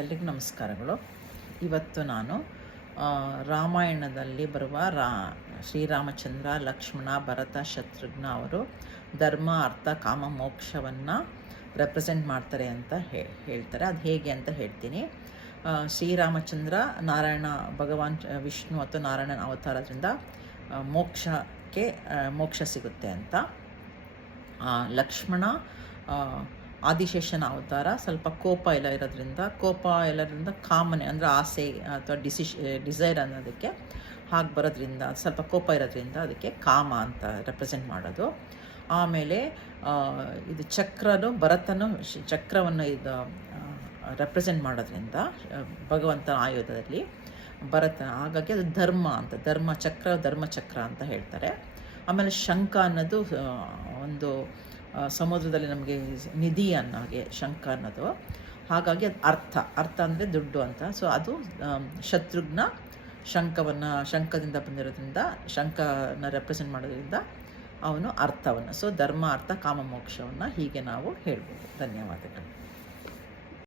ಎಲ್ರಿಗೂ ನಮಸ್ಕಾರಗಳು. ಇವತ್ತು ನಾನು ರಾಮಾಯಣದಲ್ಲಿ ಬರುವ ಶ್ರೀರಾಮಚಂದ್ರ, ಲಕ್ಷ್ಮಣ, ಭರತ, ಶತ್ರುಘ್ನ ಅವರು ಧರ್ಮ, ಅರ್ಥ, ಕಾಮ, ಮೋಕ್ಷವನ್ನು ರೆಪ್ರೆಸೆಂಟ್ ಮಾಡ್ತಾರೆ ಅಂತ ಹೇಳ್ತಾರೆ. ಅದು ಹೇಗೆ ಅಂತ ಹೇಳ್ತೀನಿ. ಶ್ರೀರಾಮಚಂದ್ರ ನಾರಾಯಣ ಭಗವಾನ್ ವಿಷ್ಣು ಅಥವಾ ನಾರಾಯಣನ ಅವತಾರದಿಂದ ಮೋಕ್ಷ ಸಿಗುತ್ತೆ ಅಂತ. ಲಕ್ಷ್ಮಣ ಆದಿಶೇಷನ ಅವತಾರ, ಸ್ವಲ್ಪ ಕೋಪ ಇರೋದ್ರಿಂದ ಕಾಮನೆ ಅಂದರೆ ಆಸೆ ಅಥವಾ ಡಿಸೈರ್ ಅನ್ನೋದಕ್ಕೆ ಹಾಗೆ ಬರೋದ್ರಿಂದ, ಸ್ವಲ್ಪ ಕೋಪ ಇರೋದ್ರಿಂದ ಅದಕ್ಕೆ ಕಾಮ ಅಂತ ರೆಪ್ರೆಸೆಂಟ್ ಮಾಡೋದು. ಆಮೇಲೆ ಇದು ಭರತನು ಚಕ್ರವನ್ನು ರೆಪ್ರೆಸೆಂಟ್ ಮಾಡೋದ್ರಿಂದ ಭಗವಂತನ ಆಯುಧದಲ್ಲಿ ಹಾಗಾಗಿ ಅದು ಧರ್ಮಚಕ್ರ ಅಂತ ಹೇಳ್ತಾರೆ. ಆಮೇಲೆ ಶಂಖ ಅನ್ನೋದು ಒಂದು ಸಮುದ್ರದಲ್ಲಿ ನಮಗೆ ನಿಧಿ ಅನ್ನೋಗೆ ಶಂಖ ಅನ್ನೋದು, ಹಾಗಾಗಿ ಅದು ಅರ್ಥ ಅಂದರೆ ದುಡ್ಡು ಅಂತ. ಸೊ ಅದು ಶತ್ರುಘ್ನ ಶಂಖದಿಂದ ಬಂದಿರೋದ್ರಿಂದ, ಶಂಖನ ರೆಪ್ರೆಸೆಂಟ್ ಮಾಡೋದ್ರಿಂದ ಅವನು ಅರ್ಥವನ್ನು, ಸೊ ಧರ್ಮ, ಅರ್ಥ, ಕಾಮ, ಮೋಕ್ಷವನ್ನು ಹೀಗೆ ನಾವು ಹೇಳ್ಬೋದು. ಧನ್ಯವಾದಗಳು.